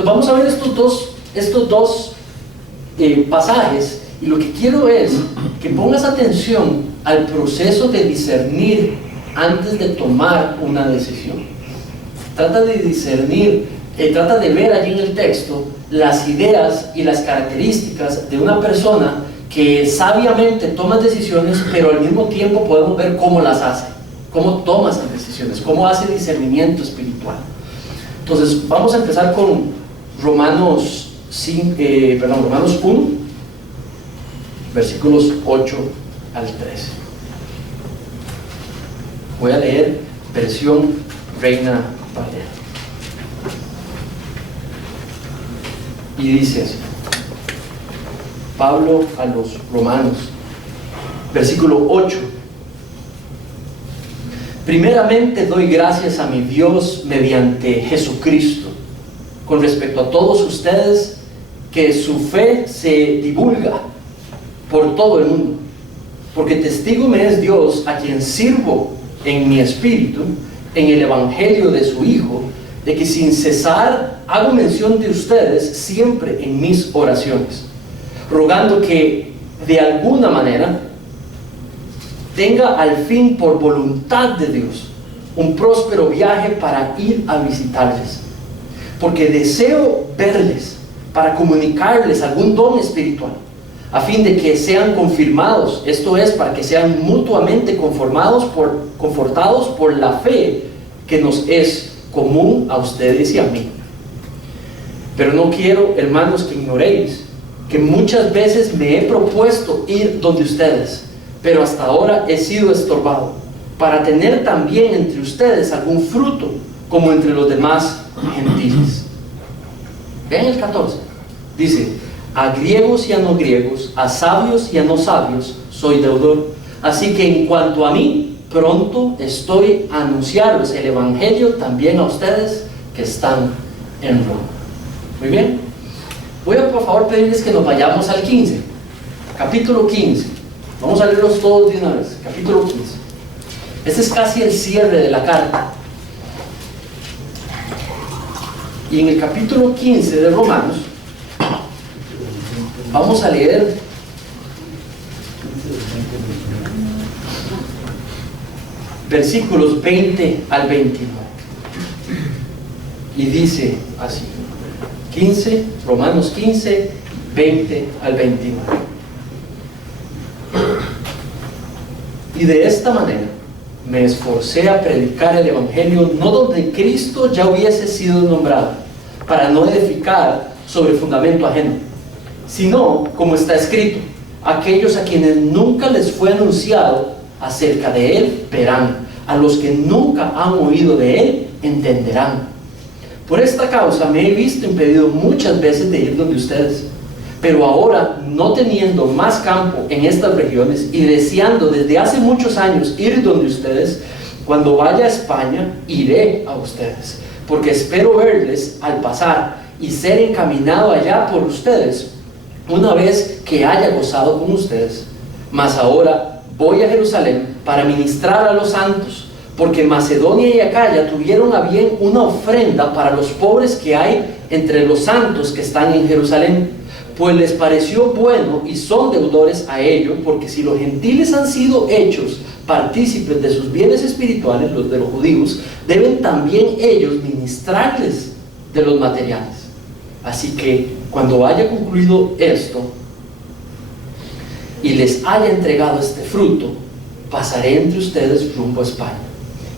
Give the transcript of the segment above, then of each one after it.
Entonces vamos a ver estos dos pasajes, y lo que quiero es que pongas atención al proceso de discernir antes de tomar una decisión. Trata de discernir, trata de ver allí en el texto las ideas y las características de una persona que sabiamente toma decisiones, pero al mismo tiempo podemos ver cómo las hace, cómo toma esas decisiones, cómo hace discernimiento espiritual. Entonces vamos a empezar con Romanos 1, versículos 8 al 13. Voy a leer versión Reina Valera. Y dice así: Pablo a los Romanos, versículo 8. Primeramente doy gracias a mi Dios mediante Jesucristo con respecto a todos ustedes, que su fe se divulga por todo el mundo, porque testigo me es Dios, a quien sirvo en mi espíritu en el evangelio de su Hijo, de que sin cesar hago mención de ustedes siempre en mis oraciones, rogando que de alguna manera tenga al fin, por voluntad de Dios, un próspero viaje para ir a visitarles, porque deseo verles para comunicarles algún don espiritual, a fin de que sean confirmados, esto es, para que sean mutuamente confortados por la fe que nos es común a ustedes y a mí. Pero no quiero, hermanos, que ignoréis que muchas veces me he propuesto ir donde ustedes, pero hasta ahora he sido estorbado, para tener también entre ustedes algún fruto, como entre los demás gentiles. Vean el 14, dice: a griegos y a no griegos, a sabios y a no sabios, soy deudor. Así que en cuanto a mí, pronto estoy a anunciaros el evangelio también a ustedes que están en Roma. Muy bien. Voy a por favor pedirles que nos vayamos al 15, capítulo 15. Vamos a leerlos todos de una vez. Capítulo 15. Este es casi el cierre de la carta. Y en el capítulo 15 de Romanos vamos a leer versículos 20 al 29. Y dice así: Romanos 15, 20 al 29. Y de esta manera me esforcé a predicar el evangelio, no donde Cristo ya hubiese sido nombrado, para no edificar sobre fundamento ajeno, sino, como está escrito: aquellos a quienes nunca les fue anunciado acerca de él verán, a los que nunca han oído de él entenderán. Por esta causa me he visto impedido muchas veces de ir donde ustedes, pero ahora, no teniendo más campo en estas regiones y deseando desde hace muchos años ir donde ustedes, cuando vaya a España iré a ustedes, porque espero verles al pasar y ser encaminado allá por ustedes, una vez que haya gozado con ustedes. Mas ahora voy a Jerusalén para ministrar a los santos, porque Macedonia y Acaya tuvieron a bien una ofrenda para los pobres que hay entre los santos que están en Jerusalén, pues les pareció bueno y son deudores a ello, porque si los gentiles han sido hechos partícipes de sus bienes espirituales, los de los judíos, deben también ellos ministrarles de los materiales. Así que cuando haya concluido esto y les haya entregado este fruto, pasaré entre ustedes rumbo a España.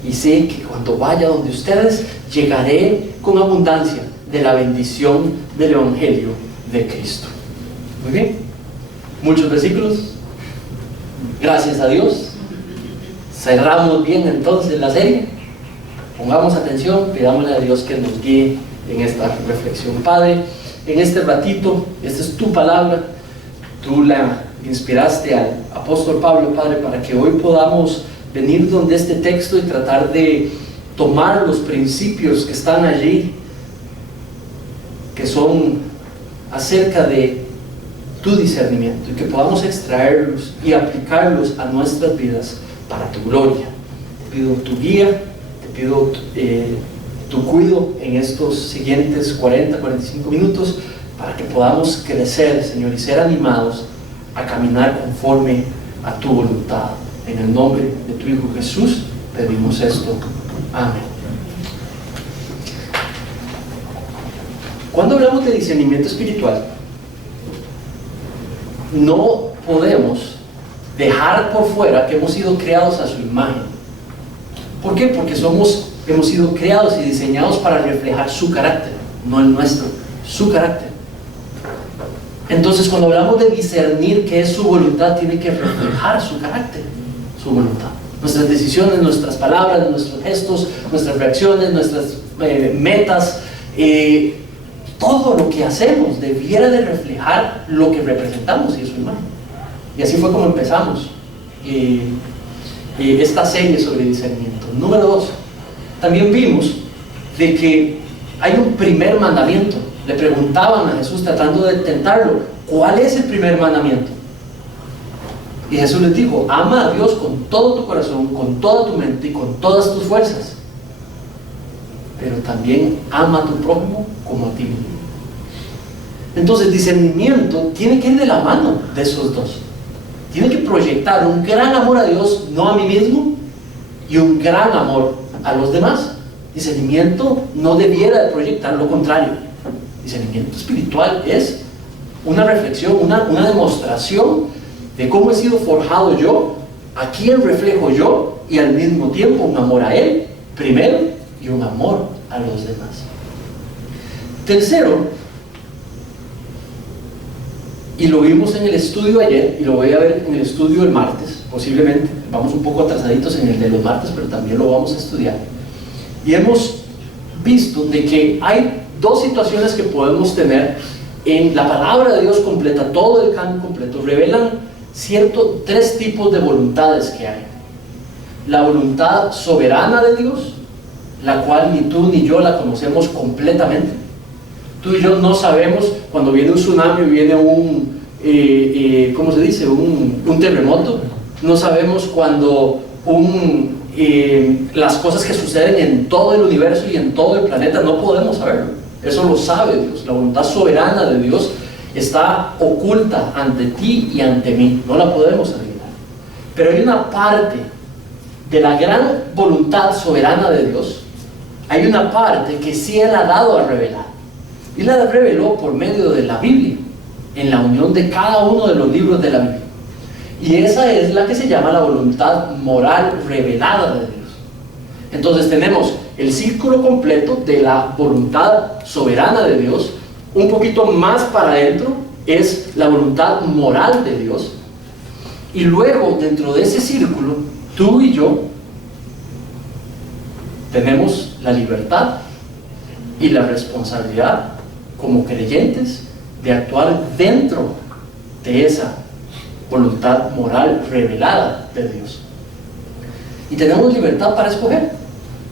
Y sé que cuando vaya donde ustedes, llegaré con abundancia de la bendición del evangelio de Cristo. Muy bien, muchos versículos. Gracias a Dios. Cerramos bien entonces la serie. Pongamos atención, pidámosle a Dios que nos guíe en esta reflexión. Padre, en este ratito, esta es tu palabra, tú la inspiraste al apóstol Pablo, Padre, para que hoy podamos venir donde este texto y tratar de tomar los principios que están allí, que son acerca de tu discernimiento, y que podamos extraerlos y aplicarlos a nuestras vidas para tu gloria. Te pido tu guía, te pido tu cuidado en estos siguientes 40, 45 minutos para que podamos crecer, Señor, y ser animados a caminar conforme a tu voluntad. En el nombre de tu Hijo Jesús pedimos esto. Amén. Cuando hablamos de discernimiento espiritual, no podemos dejar por fuera que hemos sido creados a su imagen. ¿Por qué? Porque hemos sido creados y diseñados para reflejar su carácter, no el nuestro, su carácter. Entonces, cuando hablamos de discernir qué es su voluntad, tiene que reflejar su carácter, su voluntad. Nuestras decisiones, nuestras palabras, nuestros gestos, nuestras reacciones, nuestras metas, todo lo que hacemos debiera de reflejar lo que representamos y es su imagen. Y así fue como empezamos esta serie sobre discernimiento. Número 2, también vimos de que hay un primer mandamiento. Le preguntaban a Jesús tratando de tentarlo, ¿cuál es el primer mandamiento? Y Jesús les dijo, ama a Dios con todo tu corazón, con toda tu mente y con todas tus fuerzas. Pero también ama a tu prójimo como a ti mismo. Entonces, discernimiento tiene que ir de la mano de esos dos. Tiene que proyectar un gran amor a Dios, no a mí mismo, y un gran amor a los demás. Discernimiento no debiera de proyectar lo contrario. Discernimiento espiritual es una reflexión, una demostración de cómo he sido forjado yo, a quién reflejo yo, y al mismo tiempo un amor a Él primero y un amor a los demás. Tercero, y lo vimos en el estudio ayer, y lo voy a ver en el estudio el martes, posiblemente, vamos un poco atrasaditos en el de los martes, pero también lo vamos a estudiar. Y hemos visto de que hay dos situaciones que podemos tener en la palabra de Dios completa, todo el canon completo, revelan tres tipos de voluntades que hay. La voluntad soberana de Dios, la cual ni tú ni yo la conocemos completamente. Tú y yo no sabemos cuando viene un tsunami, viene ¿cómo se dice? Un terremoto. No sabemos cuando las cosas que suceden en todo el universo y en todo el planeta, no podemos saberlo. Eso lo sabe Dios. La voluntad soberana de Dios está oculta ante ti y ante mí. No la podemos adivinar. Pero hay una parte de la gran voluntad soberana de Dios, hay una parte que sí Él ha dado a revelar. Y la reveló por medio de la Biblia, en la unión de cada uno de los libros de la Biblia. Y esa es la que se llama la voluntad moral revelada de Dios. Entonces tenemos el círculo completo de la voluntad soberana de Dios. Un poquito más para adentro es la voluntad moral de Dios. Y luego, dentro de ese círculo, tú y yo tenemos la libertad y la responsabilidad como creyentes de actuar dentro de esa voluntad moral revelada de Dios. Y tenemos libertad para escoger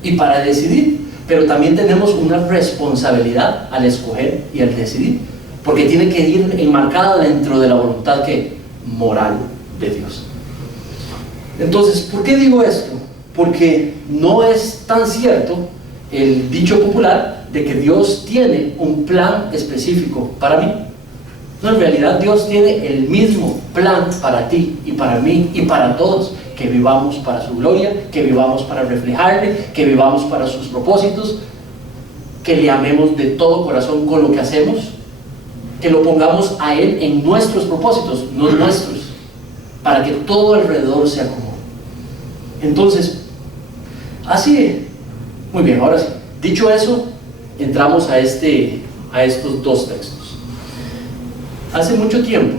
y para decidir, pero también tenemos una responsabilidad al escoger y al decidir, porque tiene que ir enmarcada dentro de la voluntad moral de Dios. Entonces, ¿por qué digo esto? Porque no es tan cierto el dicho popular de que Dios tiene un plan específico para mí. No, en realidad Dios tiene el mismo plan para ti y para mí y para todos, que vivamos para su gloria, que vivamos para reflejarle, que vivamos para sus propósitos, que le amemos de todo corazón con lo que hacemos, que lo pongamos a Él en nuestros propósitos, no nuestros, para que todo alrededor se acomode. Entonces, así, muy bien, ahora sí, dicho eso, entramos a estos dos textos. Hace mucho tiempo,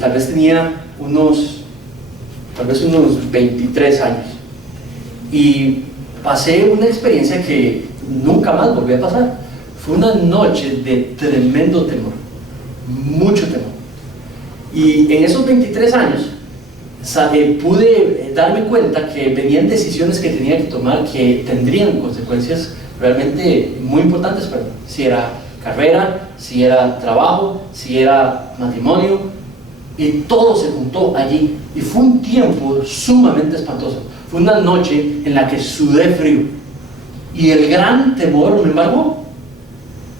tal vez tenía unos 23 años, y pasé una experiencia que nunca más volví a pasar. Fue una noche de tremendo temor, mucho temor. Y en esos 23 años pude darme cuenta que venían decisiones que tenía que tomar que tendrían consecuencias realmente muy importantes para mí. Si era carrera, si era trabajo, si era matrimonio, y todo se juntó allí. Y fue un tiempo sumamente espantoso. Fue una noche en la que sudé frío. Y el gran temor me embargó,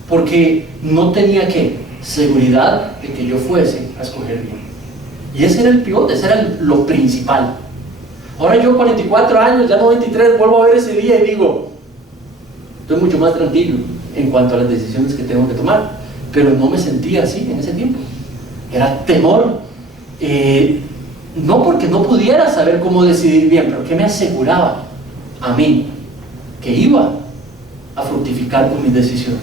porque no tenía ¿qué? Seguridad de que yo fuese a escoger bien. Y ese era el pivote, ese era lo principal. Ahora yo 44 años, ya no 23, vuelvo a ver ese día y digo, estoy mucho más tranquilo en cuanto a las decisiones que tengo que tomar, pero no me sentía así en ese tiempo. Era temor, no porque no pudiera saber cómo decidir bien, pero que me aseguraba a mí que iba a fructificar con mis decisiones.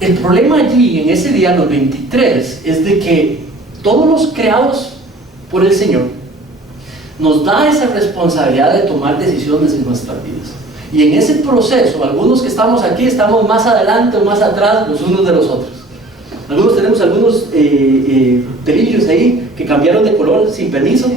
El problema allí, en ese día, los 23, es de que todos los creados por el Señor nos da esa responsabilidad de tomar decisiones en nuestras vidas. Y en ese proceso, algunos que estamos aquí, estamos más adelante o más atrás los unos de los otros. Algunos tenemos algunos pelillos ahí que cambiaron de color sin permiso,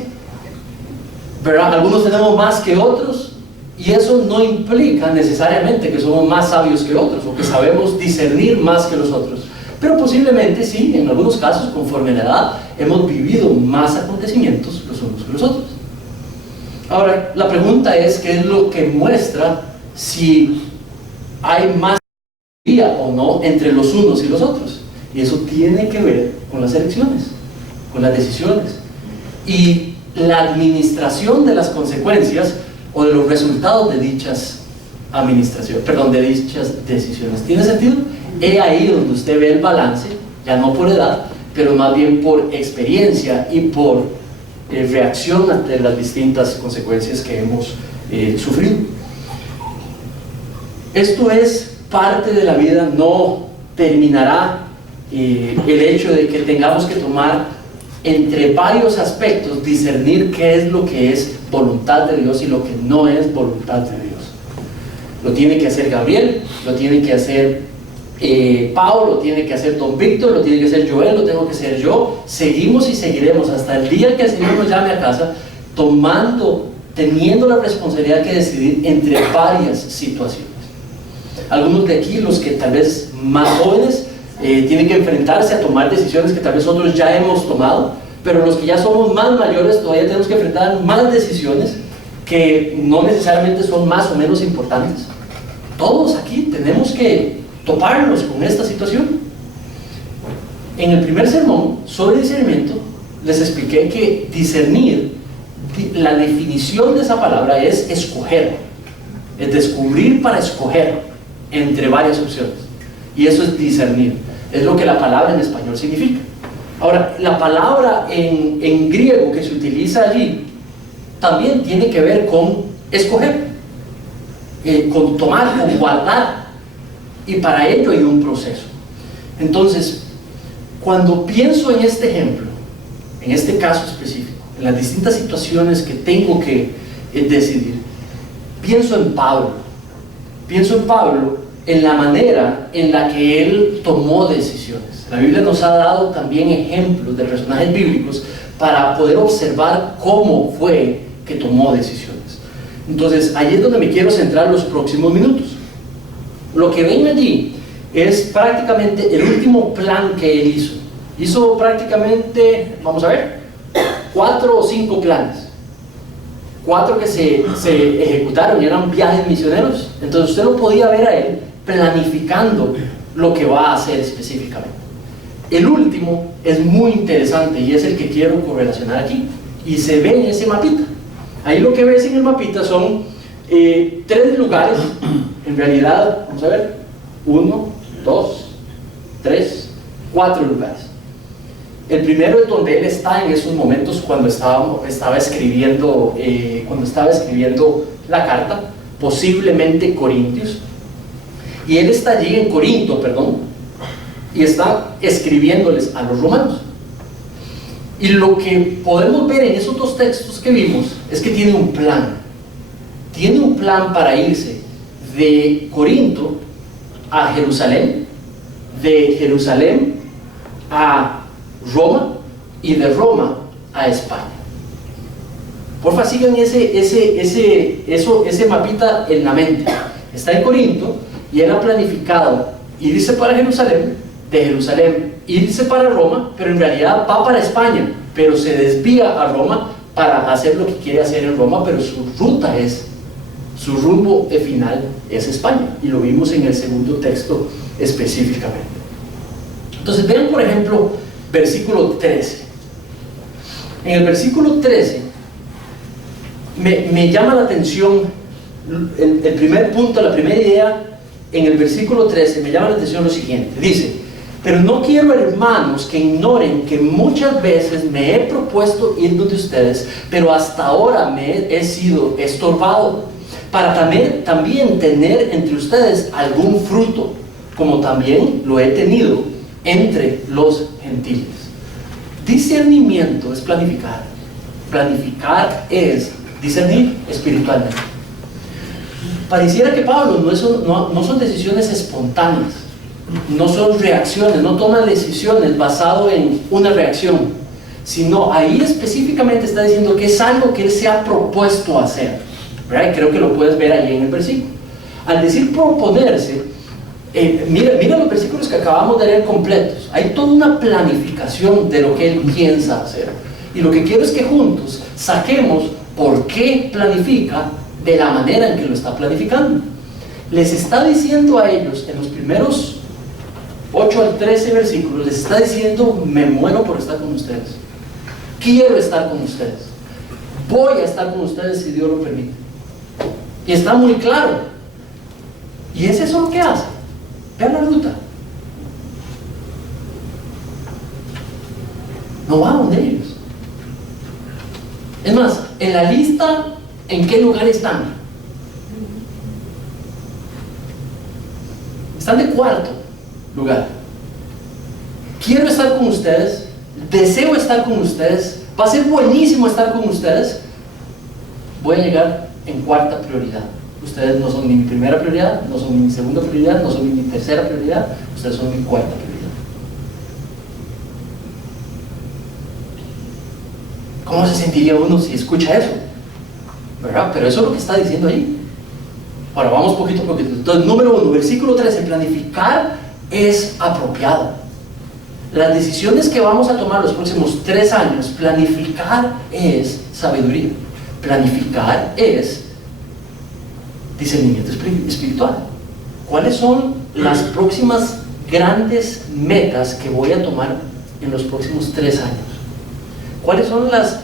¿verdad? Algunos tenemos más que otros, y eso no implica necesariamente que somos más sabios que otros o que sabemos discernir más que los otros. Pero posiblemente sí, en algunos casos, conforme a la edad, hemos vivido más acontecimientos los unos que los otros. Ahora, la pregunta es, ¿qué es lo que muestra si hay más sabiduría o no entre los unos y los otros? Y eso tiene que ver con las elecciones, con las decisiones y la administración de las consecuencias o de los resultados de dichas de dichas decisiones. ¿Tiene sentido? He ahí donde usted ve el balance, ya no por edad, pero más bien por experiencia y por reacción ante las distintas consecuencias que hemos sufrido. Esto es parte de la vida, no terminará el hecho de que tengamos que tomar entre varios aspectos, discernir qué es lo que es voluntad de Dios y lo que no es voluntad de Dios. Lo tiene que hacer Gabriel, lo tiene que hacer Pau, lo tiene que hacer Don Víctor, lo tiene que hacer Joel, lo tengo que hacer yo. Seguimos y seguiremos hasta el día que el Señor nos llame a casa, teniendo la responsabilidad que decidir entre varias situaciones. Algunos de aquí, los que tal vez más jóvenes, tienen que enfrentarse a tomar decisiones que tal vez otros ya hemos tomado, pero los que ya somos más mayores todavía tenemos que enfrentar más decisiones que no necesariamente son más o menos importantes. Todos aquí tenemos que toparnos con esta situación. En el primer sermón sobre discernimiento les expliqué que discernir, la definición de esa palabra es escoger, es descubrir para escoger entre varias opciones, y eso es discernir, es lo que la palabra en español significa. Ahora, la palabra en griego que se utiliza allí también tiene que ver con escoger, con tomar, con guardar, y para ello hay un proceso. Entonces, cuando pienso en este ejemplo, en este caso específico, en las distintas situaciones que tengo que decidir, pienso en Pablo en la manera en la que él tomó decisiones. La Biblia nos ha dado también ejemplos de personajes bíblicos para poder observar cómo fue que tomó decisiones. Entonces, allí es donde me quiero centrar los próximos minutos. Lo que ven allí es prácticamente el último plan que él hizo. Hizo prácticamente, vamos a ver, 4 o 5 planes. 4 que se ejecutaron y eran viajes misioneros. Entonces usted lo podía ver a él planificando lo que va a hacer específicamente. El último es muy interesante y es el que quiero correlacionar aquí. Y se ve en ese mapita. Ahí lo que ves en el mapita son 3 lugares. En realidad, vamos a ver, 1, 2, 3, 4 lugares. El primero es donde él está en esos momentos cuando estaba escribiendo la carta, posiblemente Corintios, y él está allí en Corinto, y está escribiéndoles a los romanos. Y lo que podemos ver en esos 2 textos que vimos es que tiene un plan para irse de Corinto a Jerusalén, de Jerusalén a Roma y de Roma a España. Porfa, sigan ese mapita en la mente. Está en Corinto y él ha planificado irse para Jerusalén, de Jerusalén irse para Roma, pero en realidad va para España, pero se desvía a Roma para hacer lo que quiere hacer en Roma, pero su ruta es Su rumbo final es España, y lo vimos en el segundo texto específicamente. Entonces vean, por ejemplo, versículo 13. En el versículo 13 me llama la atención el primer punto, la primera idea. En el versículo 13 me llama la atención lo siguiente. Dice: pero no quiero, hermanos, que ignoren que muchas veces me he propuesto ir donde ustedes, pero hasta ahora me he sido estorbado, para también tener entre ustedes algún fruto, como también lo he tenido entre los gentiles. Discernimiento es planificar. Planificar es discernir espiritualmente. Pareciera que Pablo no son decisiones espontáneas, no son reacciones, no toma decisiones basado en una reacción, sino ahí específicamente está diciendo que es algo que él se ha propuesto hacer, ¿verdad? Creo que lo puedes ver ahí en el versículo. Al decir proponerse, mira los versículos que acabamos de leer completos. Hay toda una planificación de lo que él piensa hacer, y lo que quiero es que juntos saquemos por qué planifica de la manera en que lo está planificando. Les está diciendo a ellos en los primeros 8 al 13 versículos, les está diciendo: me muero por estar con ustedes, quiero estar con ustedes, voy a estar con ustedes si Dios lo permite. Y está muy claro, y es eso lo que hace. Vean la ruta, no va donde ellos. Es más, en la lista, ¿en qué lugar están? Están de cuarto lugar. Quiero estar con ustedes, deseo estar con ustedes, va a ser buenísimo estar con ustedes. Voy a llegar en cuarta prioridad. Ustedes no son ni mi primera prioridad, no son mi segunda prioridad, no son mi tercera prioridad, ustedes son mi cuarta prioridad. ¿Cómo se sentiría uno si escucha eso? ¿Verdad? Pero eso es lo que está diciendo ahí. Ahora vamos poquito a poquito. Entonces, número 1, versículo 13, planificar es apropiado. Las decisiones que vamos a tomar los próximos 3 años, planificar es sabiduría. Planificar es discernimiento espiritual. ¿Cuáles son las próximas grandes metas que voy a tomar en los próximos 3 años? ¿Cuáles son las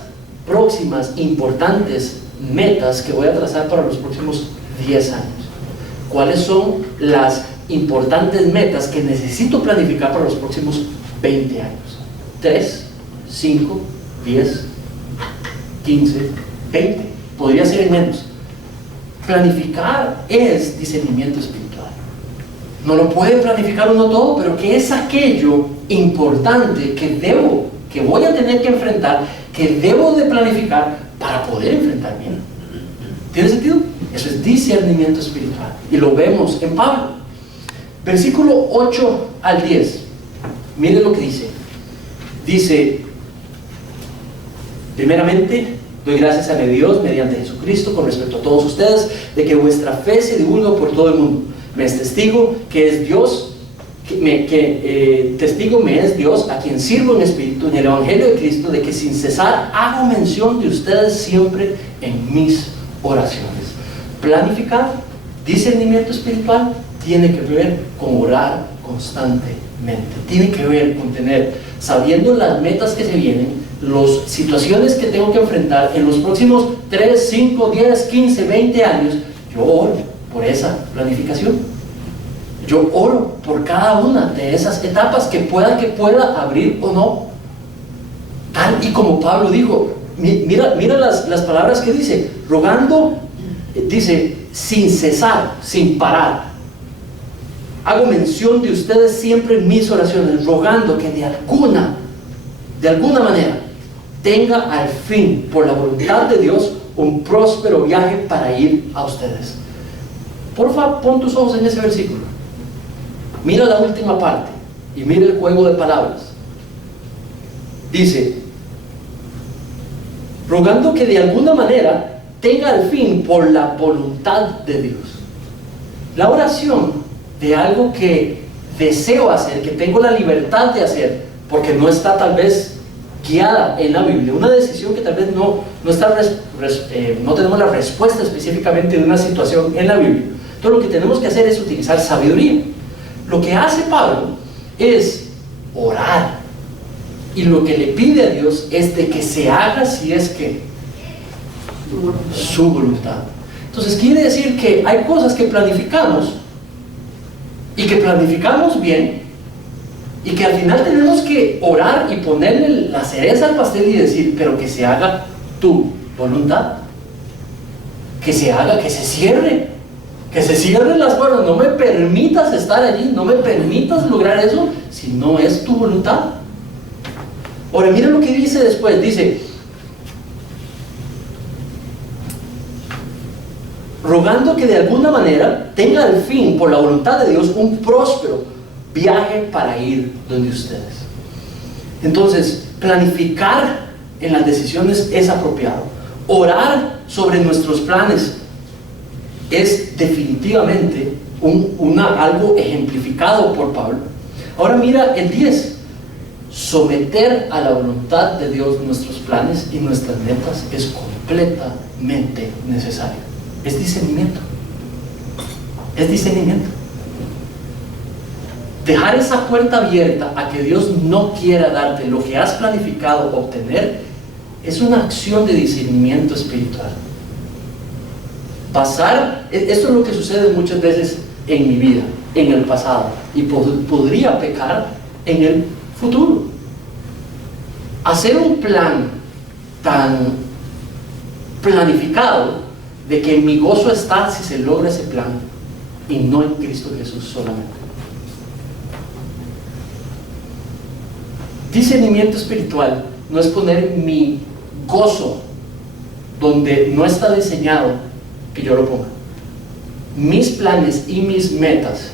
próximas importantes metas que voy a trazar para los próximos 10 años? ¿Cuáles son las importantes metas que necesito planificar para los próximos 20 años? 3, 5, 10, 15, 20. Podría ser en menos. Planificar es discernimiento espiritual. No lo puede planificar uno todo, pero ¿qué es aquello importante que voy a tener que enfrentar, que debo de planificar para poder enfrentar bien? ¿Tiene sentido? Eso es discernimiento espiritual, y lo vemos en Pablo. Versículo 8 al 10. Miren lo que dice. Dice: primeramente, doy gracias a mi Dios mediante Jesucristo con respecto a todos ustedes, de que vuestra fe se divulga por todo el mundo. Me es testigo que es Dios, testigo me es Dios, a quien sirvo en espíritu en el Evangelio de Cristo, de que sin cesar hago mención de ustedes siempre en mis oraciones. Planificar, discernimiento espiritual, tiene que ver con orar constantemente. Tiene que ver con sabiendo las metas que se vienen, las situaciones que tengo que enfrentar en los próximos 3, 5, 10, 15, 20 años. Yo oro por esa planificación. Yo oro por cada una de esas etapas que pueda abrir o no. Tal y como Pablo dijo, mira las palabras que dice: rogando, dice, sin cesar, sin parar. Hago mención de ustedes siempre en mis oraciones, rogando que de alguna manera tenga al fin, por la voluntad de Dios, un próspero viaje para ir a ustedes. Porfa, pon tus ojos en ese versículo. Mira la última parte y mira el juego de palabras. Dice: rogando que de alguna manera tenga al fin por la voluntad de Dios. La oración de algo que deseo hacer, que tengo la libertad de hacer, porque no está tal vez guiada en la Biblia, una decisión que tal vez no tenemos la respuesta específicamente de una situación en la Biblia. Entonces lo que tenemos que hacer es utilizar sabiduría. Lo que hace Pablo es orar, y lo que le pide a Dios es de que se haga, si es que su voluntad. Entonces quiere decir que hay cosas que planificamos, y que planificamos bien, y que al final tenemos que orar y ponerle la cereza al pastel y decir, pero que se haga tu voluntad, que se haga, que se cierren las puertas. No me permitas estar allí, no me permitas lograr eso si no es tu voluntad. Ahora miren lo que dice después, dice: rogando que de alguna manera tenga al fin, por la voluntad de Dios, un próspero viaje para ir donde ustedes. Entonces, planificar en las decisiones es apropiado. Orar sobre nuestros planes es definitivamente algo ejemplificado por Pablo. Ahora mira el 10. Someter a la voluntad de Dios nuestros planes y nuestras metas es completamente necesario. Es discernimiento. Es discernimiento. Dejar esa puerta abierta a que Dios no quiera darte lo que has planificado obtener es una acción de discernimiento espiritual. Esto es lo que sucede muchas veces en mi vida, en el pasado, y podría pecar en el futuro. Hacer un plan tan planificado de que mi gozo está si se logra ese plan y no en Cristo Jesús solamente. Discernimiento espiritual no es poner mi gozo donde no está diseñado que yo lo ponga. Mis planes y mis metas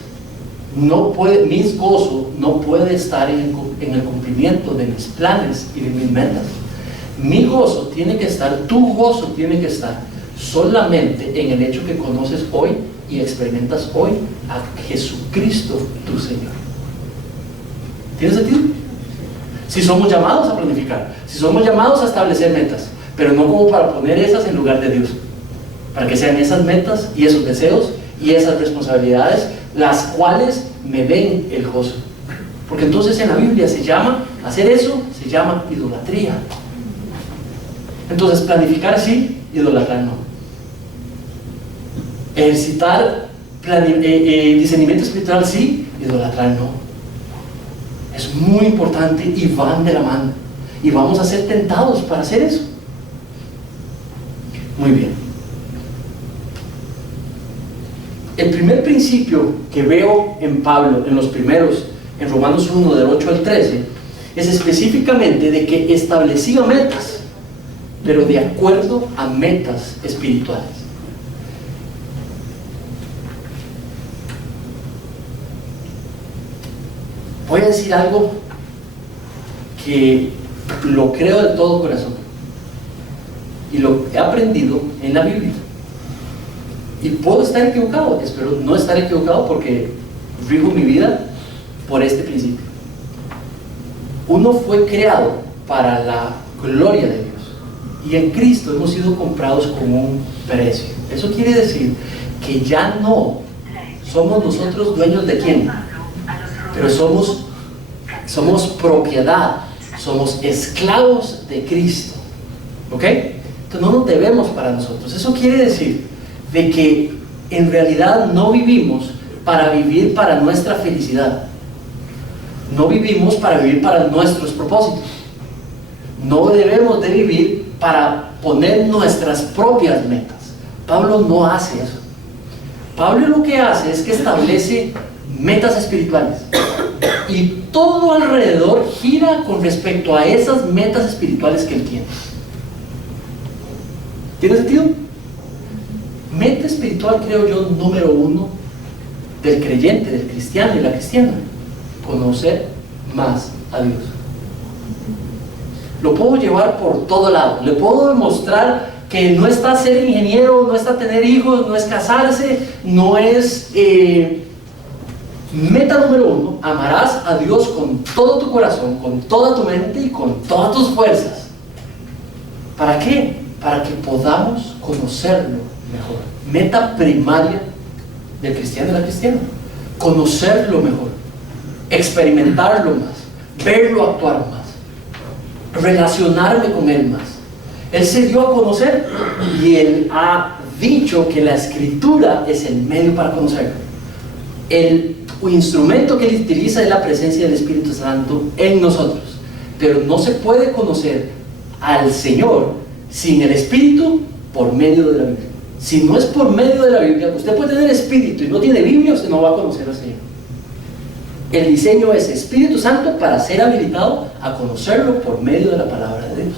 mis gozo no puede estar en el cumplimiento de mis planes y de mis metas. Mi gozo tiene que estar, tu gozo tiene que estar solamente en el hecho que conoces hoy y experimentas hoy a Jesucristo tu Señor. ¿Tiene sentido? Si somos llamados a planificar, si somos llamados a establecer metas, pero no como para poner esas en lugar de Dios, para que sean esas metas y esos deseos y esas responsabilidades las cuales me den el gozo. Porque entonces en la Biblia hacer eso se llama idolatría. Entonces planificar sí, idolatrar no. Ejercitar discernimiento espiritual sí, idolatrar no. Es muy importante y van de la mano, y vamos a ser tentados para hacer eso. Muy bien. El primer principio que veo en Pablo, en Romanos 1, del 8 al 13, es específicamente de que establecía metas, pero de acuerdo a metas espirituales. Voy a decir algo que lo creo de todo corazón y lo he aprendido en la Biblia. Y puedo estar equivocado, espero no estar equivocado, porque rijo mi vida por este principio. Uno fue creado para la gloria de Dios, y en Cristo hemos sido comprados con un precio. Eso quiere decir que ya no somos nosotros dueños de quién, pero somos propiedad, somos esclavos de Cristo. ¿Ok? Entonces no nos debemos para nosotros. Eso quiere decir de que en realidad no vivimos para vivir para nuestra felicidad, no vivimos para vivir para nuestros propósitos, no debemos de vivir para poner nuestras propias metas. Pablo no hace eso. Pablo lo que hace es que establece metas espirituales, y todo alrededor gira con respecto a esas metas espirituales que él tiene. ¿Tiene sentido? Meta espiritual, creo yo, número 1 del creyente, del cristiano y la cristiana: conocer más a Dios. Lo puedo llevar por todo lado, le puedo demostrar que no está ser ingeniero, no está tener hijos, no es casarse, no es Meta número 1, amarás a Dios con todo tu corazón, con toda tu mente y con todas tus fuerzas. ¿Para qué? Para que podamos conocerlo mejor. Meta primaria del cristiano y de la cristiana: conocerlo mejor, experimentarlo más, verlo actuar más, relacionarme con Él más. Él se dio a conocer y Él ha dicho que la Escritura es el medio para conocerlo. El instrumento que Él utiliza es la presencia del Espíritu Santo en nosotros, pero no se puede conocer al Señor sin el Espíritu por medio de la Biblia. Si no es por medio de la Biblia, usted puede tener Espíritu y no tiene Biblia, usted no va a conocer al Señor. El diseño es Espíritu Santo para ser habilitado a conocerlo por medio de la palabra de Dios.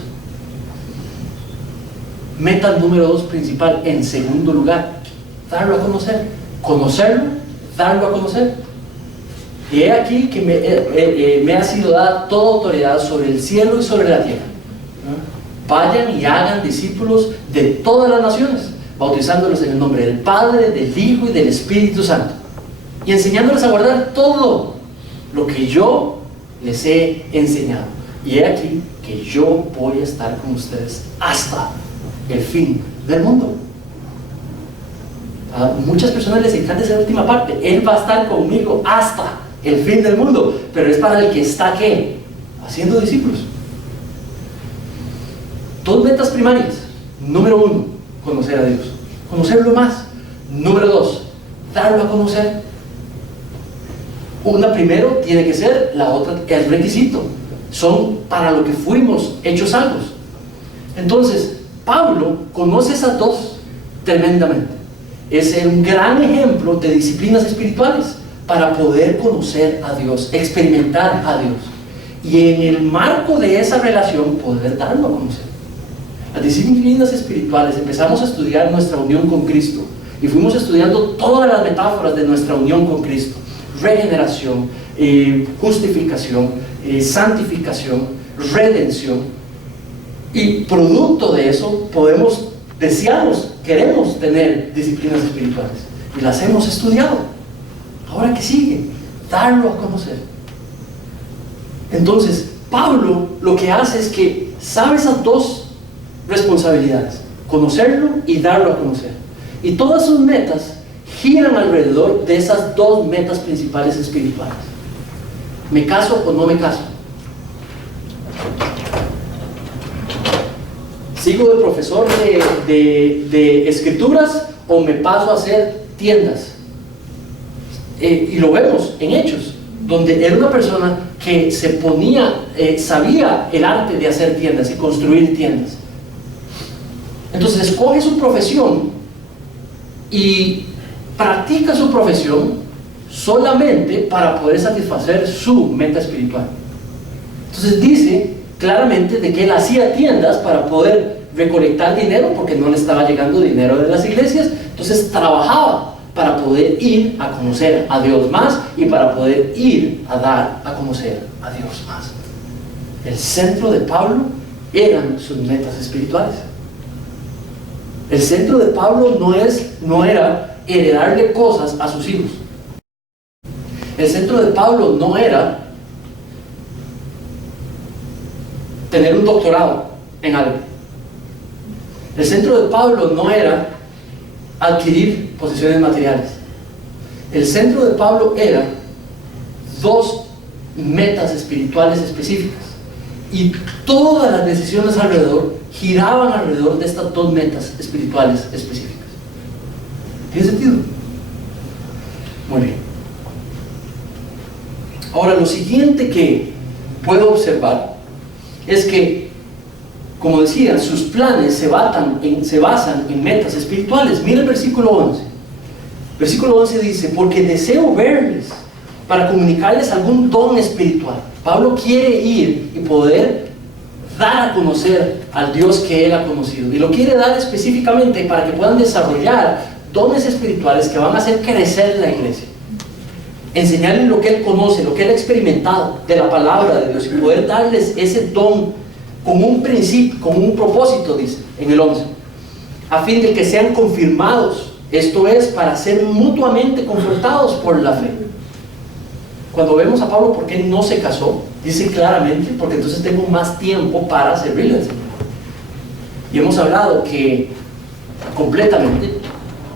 Meta número 2 principal, en segundo lugar, darlo a conocer. Conocerlo, darlo a conocer. Y he aquí que me ha sido dada toda autoridad sobre el cielo y sobre la tierra. Vayan y hagan discípulos de todas las naciones, bautizándolos en el nombre del Padre, del Hijo y del Espíritu Santo, y enseñándoles a guardar todo lo que yo les he enseñado. Y he aquí que yo voy a estar con ustedes hasta el fin del mundo. A muchas personas les encanta esa última parte: Él va a estar conmigo hasta el fin del mundo, pero es para el que está, ¿qué? Haciendo discípulos. 2 metas primarias. Número 1, conocer a Dios, conocerlo más. Número 2, darlo a conocer. Una primero tiene que ser, la otra es requisito. Son para lo que fuimos hechos salvos. Entonces Pablo conoce esas dos tremendamente. Es un gran ejemplo de disciplinas espirituales para poder conocer a Dios, experimentar a Dios, y en el marco de esa relación poder darlo a conocer. Las disciplinas espirituales, empezamos a estudiar nuestra unión con Cristo y fuimos estudiando todas las metáforas de nuestra unión con Cristo: regeneración, justificación, santificación, redención. Y producto de eso deseamos, queremos tener disciplinas espirituales y las hemos estudiado. Ahora, ¿qué sigue? Darlo a conocer. Entonces Pablo lo que hace es que sabe esas dos responsabilidades: conocerlo y darlo a conocer. Y todas sus metas giran alrededor de esas dos metas principales espirituales. ¿Me caso o no me caso? ¿Sigo de profesor de escrituras o me paso a hacer tiendas? Y lo vemos en Hechos, donde era una persona que se ponía, sabía el arte de hacer tiendas y construir tiendas. Entonces escoge su profesión y practica su profesión solamente para poder satisfacer su meta espiritual. Entonces dice claramente de que él hacía tiendas para poder recolectar dinero, porque no le estaba llegando dinero de las iglesias. Entonces trabajaba para poder ir a conocer a Dios más y para poder ir a dar a conocer a Dios más. El centro de Pablo eran sus metas espirituales. El centro de Pablo no era heredarle cosas a sus hijos. El centro de Pablo no era tener un doctorado en algo. El centro de Pablo no era adquirir posesiones materiales. El centro de Pablo era dos metas espirituales específicas, y todas las decisiones alrededor giraban alrededor de estas dos metas espirituales específicas. ¿Tiene sentido? Muy bien. Ahora, lo siguiente que puedo observar es que, como decía, sus planes se basan en metas espirituales. Mira el versículo 11. Versículo 11 dice: porque deseo verles para comunicarles algún don espiritual. Pablo quiere ir y poder dar a conocer al Dios que él ha conocido, y lo quiere dar específicamente para que puedan desarrollar dones espirituales que van a hacer crecer la iglesia, enseñarles lo que él conoce, lo que él ha experimentado de la palabra de Dios, y poder darles ese don con un principio, con un propósito, dice en el 11, a fin de que sean confirmados, esto es, para ser mutuamente confortados por la fe. Cuando vemos a Pablo por qué no se casó, dice claramente, porque entonces tengo más tiempo para servirle al Señor. Y hemos hablado que completamente,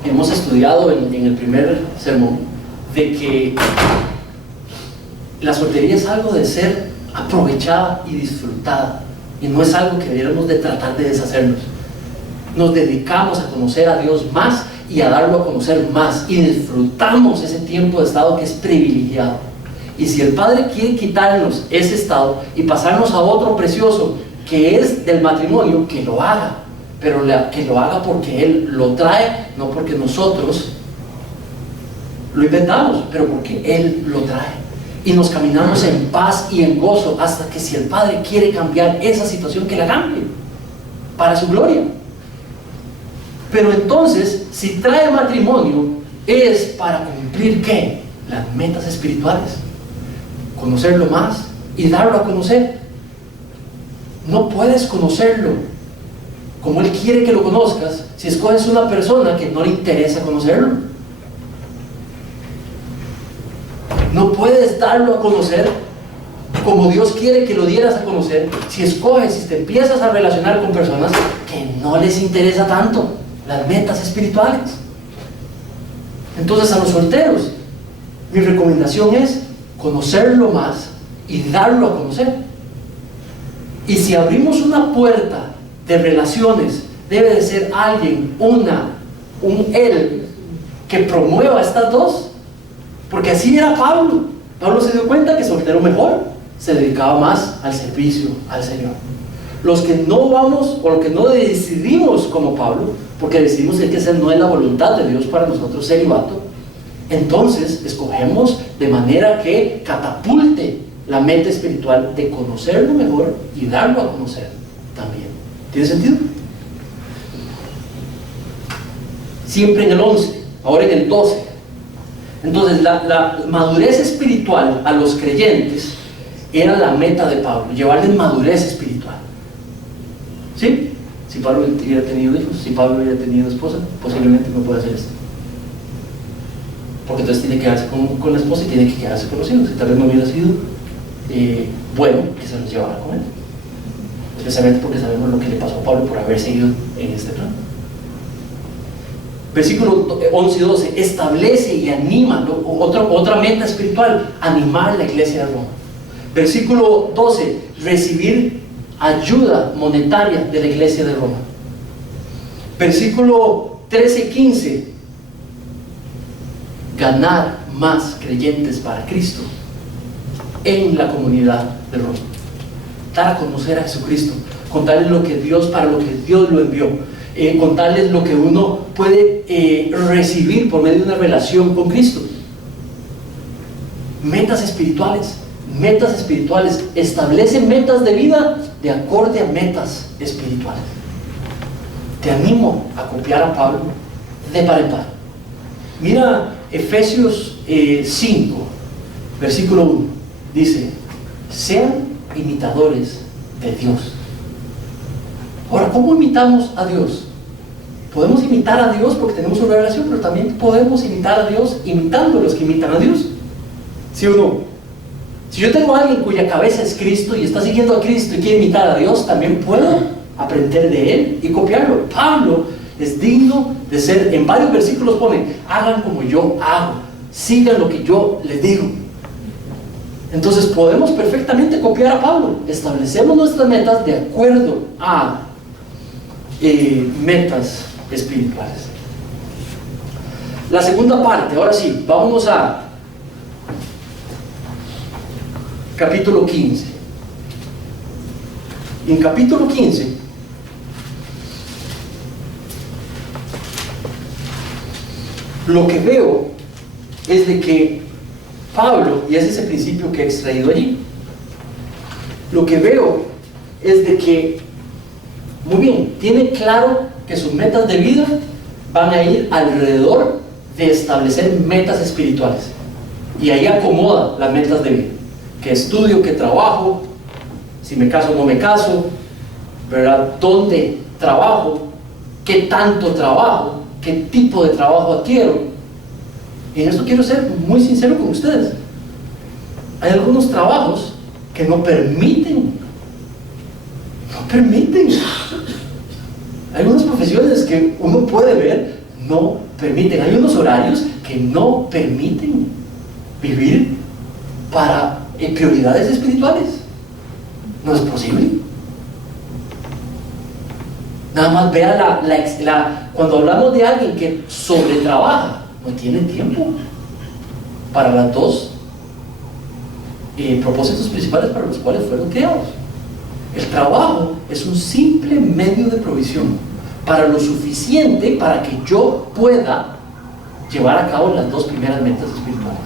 hemos estudiado en el primer sermón, de que la soltería es algo de ser aprovechada y disfrutada, y no es algo que debiéramos de tratar de deshacernos. Nos dedicamos a conocer a Dios más y a darlo a conocer más, y disfrutamos ese tiempo de estado que es privilegiado. Y si el Padre quiere quitarnos ese estado y pasarnos a otro precioso que es del matrimonio, que lo haga, pero que lo haga porque Él lo trae, no porque nosotros lo inventamos, pero porque Él lo trae. Y nos caminamos en paz y en gozo hasta que, si el Padre quiere cambiar esa situación, que la cambie para su gloria. Pero entonces, si trae matrimonio, es para cumplir ¿qué? Las metas espirituales. Conocerlo más y darlo a conocer. No puedes conocerlo como Él quiere que lo conozcas si escoges una persona que no le interesa conocerlo. No puedes darlo a conocer como Dios quiere que lo dieras a conocer si escoges, si te empiezas a relacionar con personas que no les interesa tanto las metas espirituales. Entonces, a los solteros, mi recomendación es conocerlo más y darlo a conocer. Y si abrimos una puerta de relaciones, debe de ser alguien, un él, que promueva estas dos. Porque así era Pablo. Pablo se dio cuenta que soltero mejor se dedicaba más al servicio al Señor. Los que no vamos, o los que no decidimos como Pablo, porque decidimos que esa no es la voluntad de Dios para nosotros, celibato, entonces escogemos de manera que catapulte la meta espiritual de conocerlo mejor y darlo a conocer también. ¿Tiene sentido? Siempre en el 11, ahora en el 12. Entonces la madurez espiritual a los creyentes era la meta de Pablo, llevarles madurez espiritual. ¿Sí? Si Pablo hubiera tenido hijos, si Pablo hubiera tenido esposa, posiblemente no puede hacer esto. Porque entonces tiene que quedarse con la esposa y tiene que quedarse con los hijos. Y tal vez no hubiera sido bueno que se los llevara con él. Especialmente porque sabemos lo que le pasó a Pablo por haber seguido en este plan. Versículo 11 y 12, establece y anima, otra meta espiritual, animar la iglesia de Roma. Versículo 12, recibir ayuda monetaria de la iglesia de Roma. Versículo 13 y 15, ganar más creyentes para Cristo en la comunidad de Roma. Dar a conocer a Jesucristo, contarles lo que Dios, para lo que Dios lo envió. Contarles lo que uno puede recibir por medio de una relación con Cristo. Metas espirituales. Establecen metas de vida de acorde a metas espirituales. Te animo a copiar a Pablo de par en par. Mira Efesios 5, versículo 1. Dice: sean imitadores de Dios. Ahora, ¿cómo imitamos a Dios? Podemos imitar a Dios porque tenemos una relación, pero también podemos imitar a Dios imitando a los que imitan a Dios. ¿Sí o no? Si yo tengo a alguien cuya cabeza es Cristo y está siguiendo a Cristo y quiere imitar a Dios, también puedo aprender de él y copiarlo. Pablo es digno de ser, en varios versículos pone: hagan como yo hago, sigan lo que yo les digo. Entonces podemos perfectamente copiar a Pablo. Establecemos nuestras metas de acuerdo a metas espirituales. La segunda parte, ahora sí, vámonos a capítulo 15. En capítulo 15 lo que veo es de que Pablo, y es ese principio que he extraído allí, lo que veo es de que, muy bien, tiene claro que sus metas de vida van a ir alrededor de establecer metas espirituales, y ahí acomoda las metas de vida: que estudio, que trabajo, si me caso o no me caso, ¿verdad? ¿Dónde trabajo? ¿Qué tanto trabajo? ¿Qué tipo de trabajo adquiero? Y en esto quiero ser muy sincero con ustedes. Hay algunos trabajos que no permiten. Hay algunas profesiones que uno puede ver, no permiten. Hay unos horarios que no permiten vivir para prioridades espirituales. No es posible. Nada más vea cuando hablamos de alguien que sobretrabaja, no tiene tiempo para las dos propósitos principales para los cuales fueron creados. El trabajo es un simple medio de provisión para lo suficiente para que yo pueda llevar a cabo las dos primeras metas espirituales.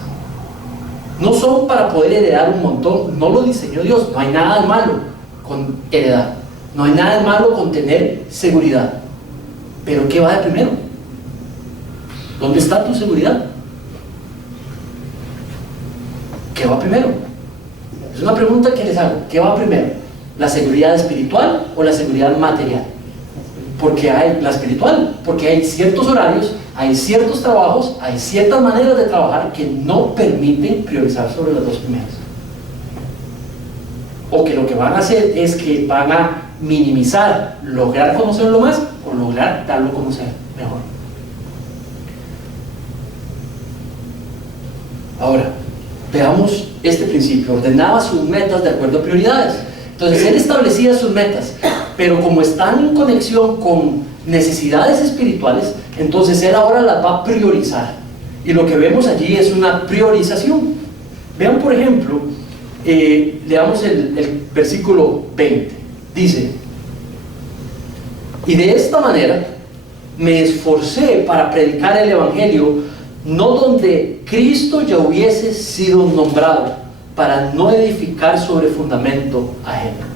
No son para poder heredar un montón, no lo diseñó Dios. No hay nada de malo con heredar, no hay nada de malo con tener seguridad. Pero ¿qué va de primero? ¿Dónde está tu seguridad? ¿Qué va primero? Es una pregunta que les hago. ¿Qué va primero? ¿La seguridad espiritual o la seguridad material? Porque hay la espiritual, porque hay ciertos horarios, hay ciertos trabajos, hay ciertas maneras de trabajar que no permiten priorizar sobre las dos primeras. O que lo que van a hacer es que van a minimizar lograr conocerlo más o lograr darlo a conocer mejor. Ahora, veamos este principio. Ordenaba sus metas de acuerdo a prioridades. Entonces él establecía sus metas, pero como están en conexión con necesidades espirituales, entonces él ahora las va a priorizar. Y lo que vemos allí es una priorización. Vean, por ejemplo, leamos el versículo 20. Dice: y de esta manera me esforcé para predicar el evangelio, no donde Cristo ya hubiese sido nombrado, para no edificar sobre fundamento ajeno.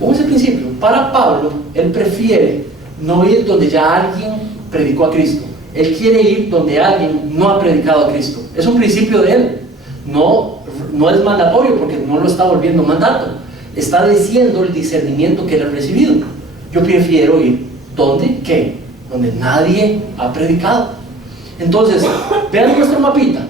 ¿Cómo es el principio? Para Pablo, él prefiere no ir donde ya alguien predicó a Cristo. Él quiere ir donde alguien no ha predicado a Cristo. Es un principio de él. No es mandatorio, porque no lo está volviendo mandato. Está diciendo el discernimiento que él ha recibido. Yo prefiero ir donde, ¿qué? Donde nadie ha predicado. Entonces, vean nuestro mapita.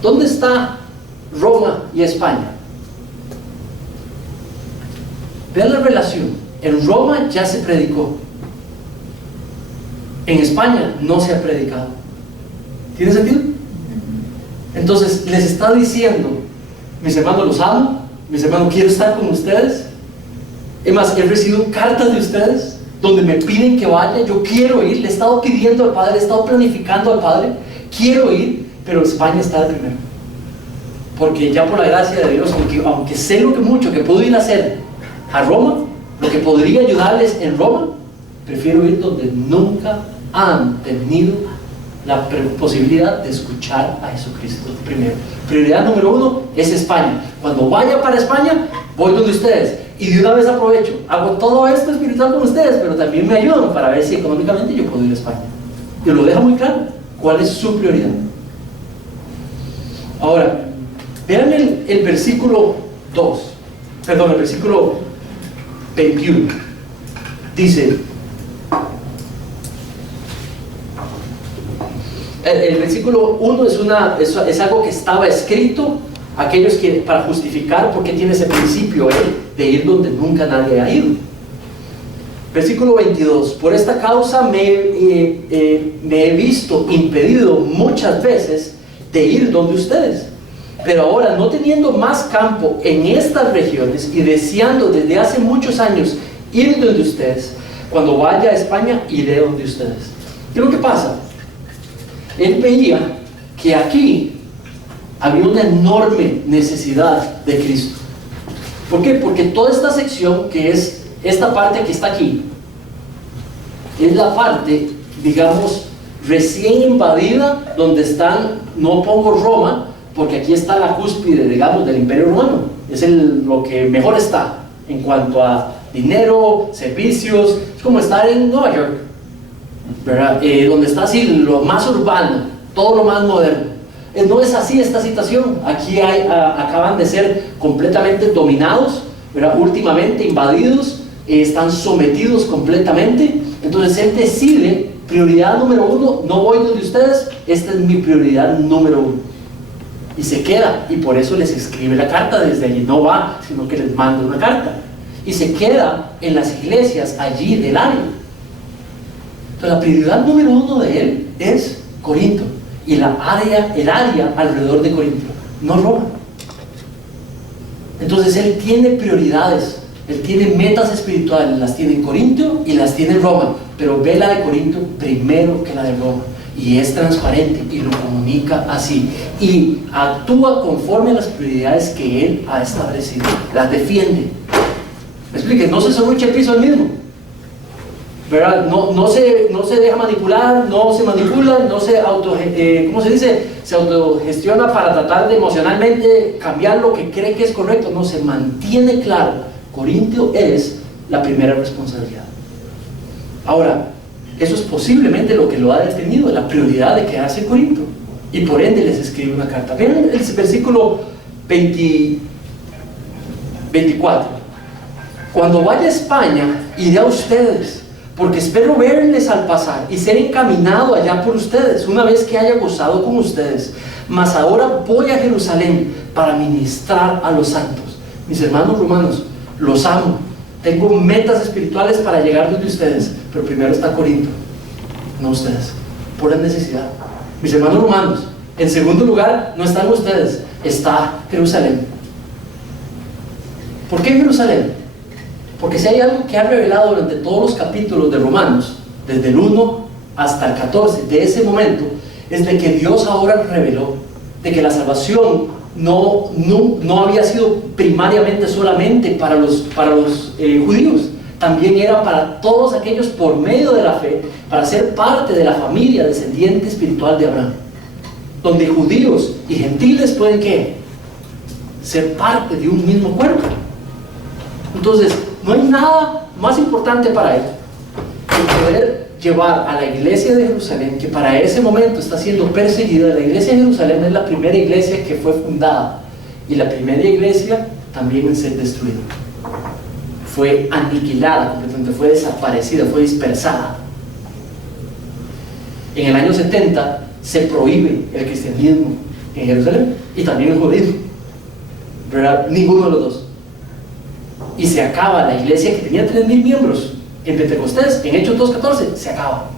¿Dónde está Roma y España? Vean la relación. En Roma ya se predicó. En España no se ha predicado. ¿Tiene sentido? Entonces les está diciendo: mis hermanos, los amo, mis hermanos, quiero estar con ustedes. Es más, he recibido cartas de ustedes donde me piden que vaya. Yo quiero ir, le he estado pidiendo al Padre, he estado planificando al Padre, quiero ir, pero España está de primero. Porque ya por la gracia de Dios, aunque sé lo que mucho que puedo ir a hacer a Roma, lo que podría ayudarles en Roma, prefiero ir donde nunca han tenido la posibilidad de escuchar a Jesucristo primero. Prioridad número 1 es España. Cuando vaya para España, voy donde ustedes, y de una vez aprovecho, hago todo esto espiritual con ustedes, pero también me ayudan para ver si económicamente yo puedo ir a España. Y lo deja muy claro cuál es su prioridad. Ahora, vean el versículo 2, perdón, el versículo 21. Dice, el versículo 1 es algo que estaba escrito, aquellos que, para justificar por qué tiene ese principio de ir donde nunca nadie ha ido. Versículo 22, por esta causa me he visto impedido muchas veces de ir donde ustedes, pero ahora, no teniendo más campo en estas regiones y deseando desde hace muchos años ir donde ustedes, cuando vaya a España iré donde ustedes. ¿Qué es lo que pasa? Él veía que aquí había una enorme necesidad de Cristo. ¿Por qué? Porque toda esta sección, que es esta parte que está aquí, es la parte, digamos, recién invadida, donde están, no pongo Roma, porque aquí está la cúspide, digamos, del Imperio Romano. Es lo que mejor está en cuanto a dinero, servicios. Es como estar en Nueva York, ¿verdad? Donde está así lo más urbano, todo lo más moderno. No es así esta situación. Aquí acaban de ser completamente dominados, ¿verdad? Últimamente invadidos están sometidos completamente. Entonces él decide, prioridad número 1, no voy donde ustedes, esta es mi prioridad número 1. Y se queda, y por eso les escribe la carta desde allí, no va, sino que les manda una carta. Y se queda en las iglesias allí del área. Entonces la prioridad número 1 de él es Corinto, y el área alrededor de Corinto, no Roma. Entonces él tiene prioridades, él tiene metas espirituales, las tiene en Corinto y las tiene en Roma, pero ve la de Corinto primero que la de Roma, y es transparente y lo comunica así, y actúa conforme a las prioridades que él ha establecido, las defiende. ¿Me explique? No se solucha el piso al mismo, ¿verdad? No se deja manipular, no se manipula, no se se autogestiona para tratar de emocionalmente cambiar lo que cree que es correcto. No, se mantiene claro, Corinto es la primera responsabilidad. Ahora, eso es posiblemente lo que lo ha detenido, la prioridad de quedarse en Corinto, y por ende les escribe una carta. Vean el versículo 24. Cuando vaya a España, iré a ustedes, porque espero verles al pasar y ser encaminado allá por ustedes, una vez que haya gozado con ustedes. Mas ahora voy a Jerusalén para ministrar a los santos. Mis hermanos romanos, los amo. Tengo metas espirituales para llegar donde ustedes, pero primero está Corinto, no ustedes, por la necesidad. Mis hermanos romanos, en segundo lugar, no están ustedes, está Jerusalén. ¿Por qué Jerusalén? Porque si hay algo que ha revelado durante todos los capítulos de Romanos, desde el 1 hasta el 14, de ese momento, es de que Dios ahora reveló de que la salvación no había sido primariamente solamente para los judíos, también era para todos aquellos por medio de la fe, para ser parte de la familia descendiente espiritual de Abraham, donde judíos y gentiles pueden ¿qué? Ser parte de un mismo cuerpo. Entonces, no hay nada más importante para él que poder llevar a la iglesia de Jerusalén, que para ese momento está siendo perseguida. La iglesia de Jerusalén es la primera iglesia que fue fundada, y la primera iglesia también en ser destruida. Fue aniquilada completamente, fue desaparecida, fue dispersada. En el año 70 se prohíbe el cristianismo en Jerusalén y también el judaísmo, ¿verdad? Ninguno de los dos. Y se acaba la iglesia que tenía 3,000 miembros en Pentecostés, en Hechos 2:14, se acaba.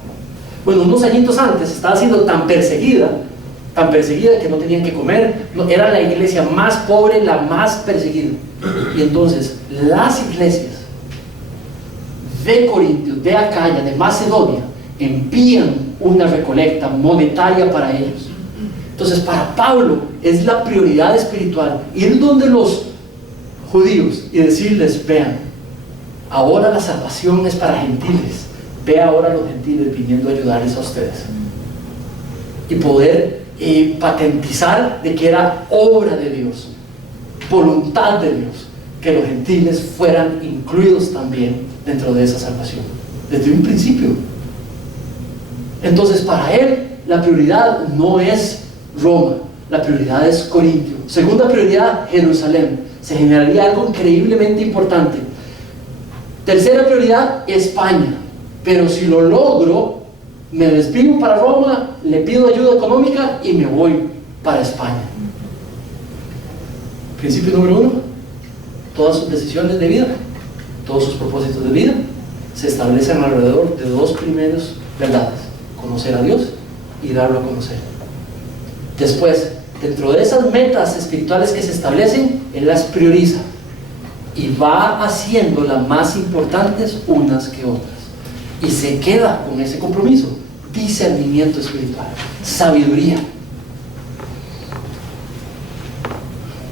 Bueno, unos añitos antes estaba siendo tan perseguida que no tenían que comer, era la iglesia más pobre, la más perseguida. Y entonces las iglesias de Corintios, de Acaya, de Macedonia, envían una recolecta monetaria para ellos. Entonces para Pablo es la prioridad espiritual ir donde los judíos y decirles: vean, ahora la salvación es para gentiles, ve ahora a los gentiles viniendo a ayudarles a ustedes, y poder patentizar de que era obra de Dios, voluntad de Dios, que los gentiles fueran incluidos también dentro de esa salvación desde un principio. Entonces para él la prioridad no es Roma, la prioridad es Corintio. Segunda prioridad, Jerusalén. Se generaría algo increíblemente importante. Tercera prioridad, España. Pero si lo logro, me despido para Roma, le pido ayuda económica y me voy para España. Principio número 1: todas sus decisiones de vida, todos sus propósitos de vida se establecen alrededor de dos primeras verdades: conocer a Dios y darlo a conocer. Después, dentro de esas metas espirituales que se establecen, él las prioriza y va haciendo las más importantes unas que otras, y se queda con ese compromiso: discernimiento espiritual, sabiduría.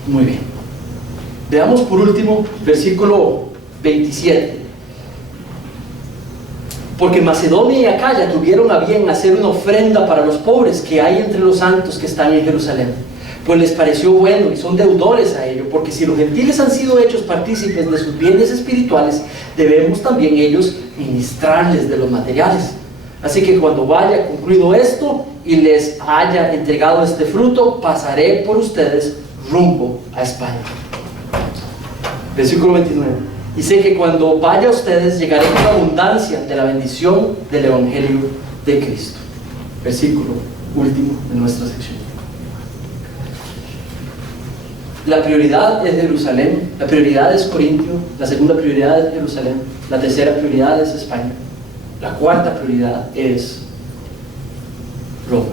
Muy bien, veamos por último versículo 27. Porque Macedonia y Acaya tuvieron a bien hacer una ofrenda para los pobres que hay entre los santos que están en Jerusalén, pues les pareció bueno y son deudores a ello, porque si los gentiles han sido hechos partícipes de sus bienes espirituales, debemos también ellos ministrarles de los materiales. Así que cuando vaya concluido esto y les haya entregado este fruto, pasaré por ustedes rumbo a España. Versículo 29. Y sé que cuando vaya a ustedes llegaré con abundancia de la bendición del Evangelio de Cristo. Versículo último de nuestra sección. La prioridad es Jerusalén, la prioridad es Corintio, la segunda prioridad es Jerusalén, la tercera prioridad es España, la cuarta prioridad es Roma.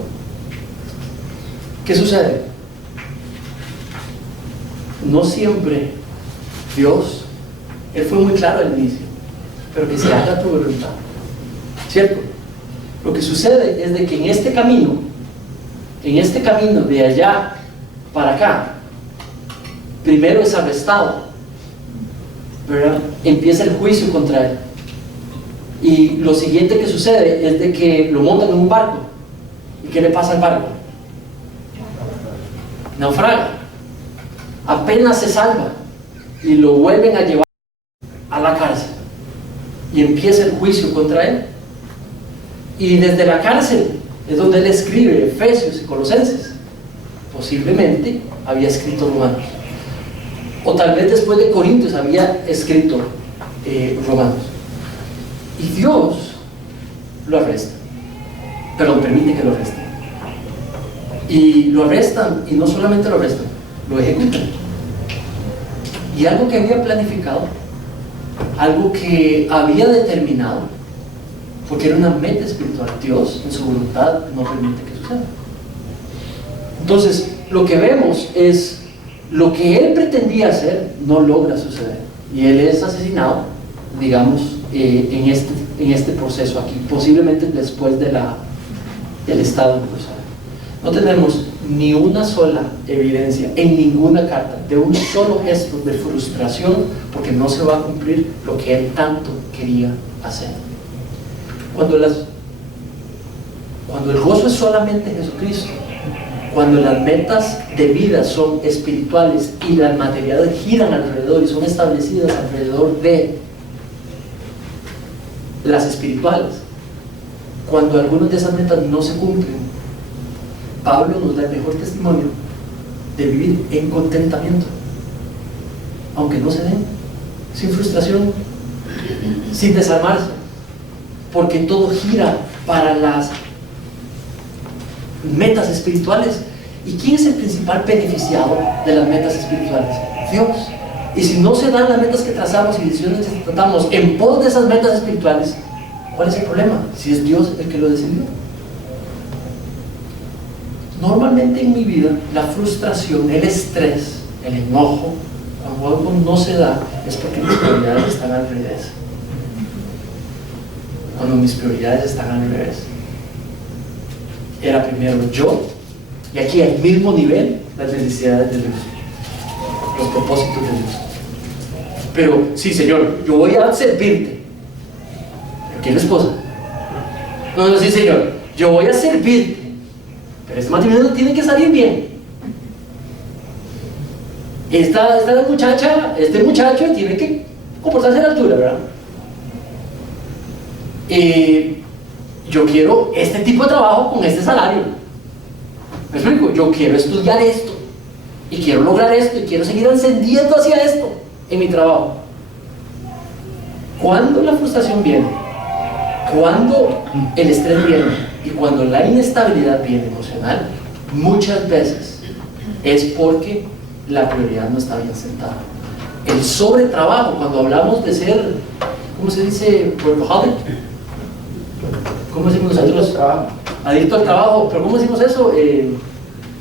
¿Qué sucede? No siempre Dios, Él fue muy claro al inicio, pero que se haga tu voluntad, ¿cierto? Lo que sucede es de que en este camino de allá para acá, primero es arrestado, ¿verdad? Empieza el juicio contra él, y lo siguiente que sucede es de que lo montan en un barco. ¿Y qué le pasa al barco? Naufraga, apenas se salva y lo vuelven a llevar a la cárcel y empieza el juicio contra él. Y desde la cárcel es donde él escribe Efesios y Colosenses. Posiblemente había escrito Romanos, o tal vez después de Corintios había escrito Romanos. Y Dios lo arresta, perdón, permite que lo arresten. Y lo arrestan, y no solamente lo arrestan, lo ejecutan. Y algo que había planificado, algo que había determinado, porque era una meta espiritual, Dios en su voluntad no permite que suceda. Entonces, lo que vemos es lo que él pretendía hacer no logra suceder, y él es asesinado, digamos, en este proceso aquí, posiblemente después del estado de Jerusalén. No tenemos ni una sola evidencia en ninguna carta de un solo gesto de frustración porque no se va a cumplir lo que él tanto quería hacer. Cuando el gozo es solamente Jesucristo, cuando las metas de vida son espirituales y las materiales giran alrededor y son establecidas alrededor de las espirituales, cuando algunas de esas metas no se cumplen, Pablo nos da el mejor testimonio de vivir en contentamiento, aunque no se den, sin frustración, sin desarmarse, porque todo gira para las metas espirituales. ¿Y quién es el principal beneficiado de las metas espirituales? Dios. Y si no se dan las metas que trazamos y decisiones que tratamos en pos de esas metas espirituales, ¿cuál es el problema? Si es Dios el que lo decidió. Normalmente en mi vida, la frustración, el estrés, el enojo, cuando algo no se da, es porque mis prioridades están al revés. Cuando mis prioridades están al revés. Era primero yo, y aquí al mismo nivel, las necesidades de Dios, los propósitos de Dios. Pero, sí, Señor, yo voy a servirte. ¿Pero quién es esposa? No, sí, Señor, yo voy a servirte. Pero este matrimonio tiene que salir bien. Esta muchacha, este muchacho tiene que comportarse a la altura, ¿verdad? Yo quiero este tipo de trabajo con este salario. ¿Me explico? Yo quiero estudiar esto, y quiero lograr esto, y quiero seguir ascendiendo hacia esto en mi trabajo. Cuando la frustración viene, cuando el estrés viene, y cuando la inestabilidad viene emocional, muchas veces es porque la prioridad no está bien sentada. El sobretrabajo, cuando hablamos de ser, ¿cómo se dice? Workaholic. ¿Cómo decimos nosotros? Adicto al trabajo. ¿Pero cómo decimos eso?